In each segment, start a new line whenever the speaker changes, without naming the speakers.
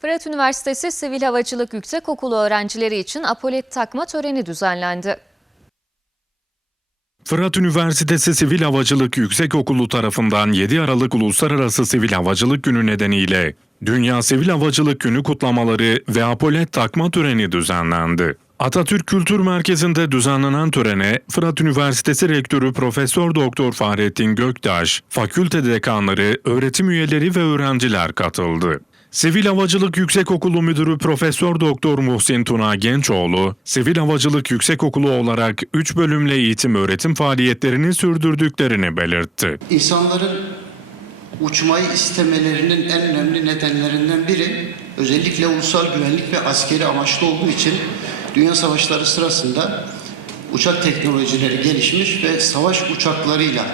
Fırat Üniversitesi Sivil Havacılık Yüksekokulu öğrencileri için apolet takma töreni düzenlendi.
Fırat Üniversitesi Sivil Havacılık Yüksekokulu tarafından 7 Aralık Uluslararası Sivil Havacılık Günü nedeniyle Dünya Sivil Havacılık Günü kutlamaları ve apolet takma töreni düzenlendi. Atatürk Kültür Merkezi'nde düzenlenen törene Fırat Üniversitesi Rektörü Profesör Doktor Fahrettin Göktaş, fakülte dekanları, öğretim üyeleri ve öğrenciler katıldı. Sivil Havacılık Yüksekokulu Müdürü Profesör Doktor Muhsin Tuna Gençoğlu, Sivil Havacılık Yüksekokulu olarak 3 bölümle eğitim öğretim faaliyetlerini sürdürdüklerini belirtti.
İnsanların uçmayı istemelerinin en önemli nedenlerinden biri özellikle ulusal güvenlik ve askeri amaçlı olduğu için dünya savaşları sırasında uçak teknolojileri gelişmiş ve savaş uçaklarıyla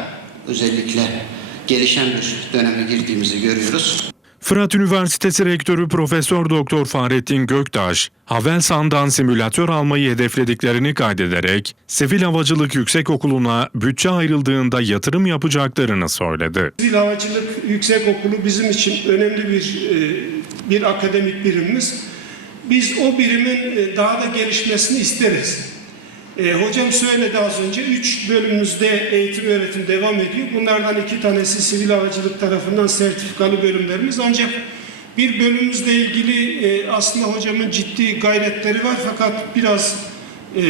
özellikle gelişen bir döneme girdiğimizi görüyoruz.
Fırat Üniversitesi Rektörü Profesör Doktor Fahrettin Göktaş, Havelsan'dan simülatör almayı hedeflediklerini kaydederek Sivil Havacılık Yüksekokulu'na bütçe ayrıldığında yatırım yapacaklarını söyledi.
Sivil Havacılık Yüksekokulu bizim için önemli bir e, bir akademik birimimiz. Biz o birimin e, daha da gelişmesini isteriz. E, hocam söyledi az önce, üç bölümümüzde eğitim öğretim devam ediyor. Bunlardan iki tanesi sivil havacılık tarafından sertifikalı bölümlerimiz. Ancak bir bölümümüzle ilgili e, aslında hocamın ciddi gayretleri var fakat biraz e,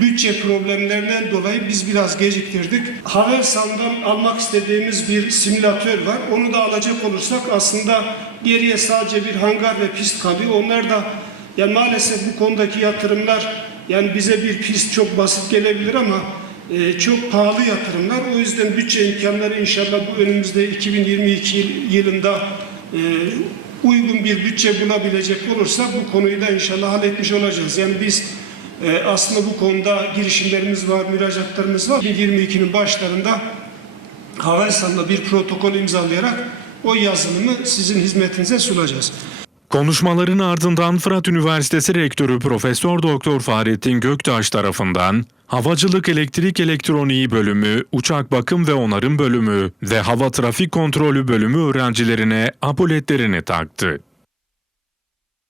bütçe problemlerinden dolayı biz biraz geciktirdik. Havelsan'dan almak istediğimiz bir simülatör var. Onu da alacak olursak aslında geriye sadece bir hangar ve pist kalıyor. Onlar da yani maalesef bu konudaki yatırımlar yani bize bir pist çok basit gelebilir ama e, çok pahalı yatırımlar. O yüzden bütçe imkanları inşallah bu önümüzde 2022 yıl- yılında e, uygun bir bütçe bulabilecek olursak bu konuyu da inşallah halletmiş olacağız. Yani biz e, aslında bu konuda girişimlerimiz var, müracaatlarımız var. 2022'nin başlarında Havelsan'la bir protokol imzalayarak o yazılımı sizin hizmetinize sunacağız.
Konuşmaların ardından Fırat Üniversitesi Rektörü Profesör Doktor Fahrettin Göktaş tarafından Havacılık Elektrik Elektroniği Bölümü, Uçak Bakım ve Onarım Bölümü ve Hava Trafik Kontrolü Bölümü öğrencilerine apoletlerini taktı.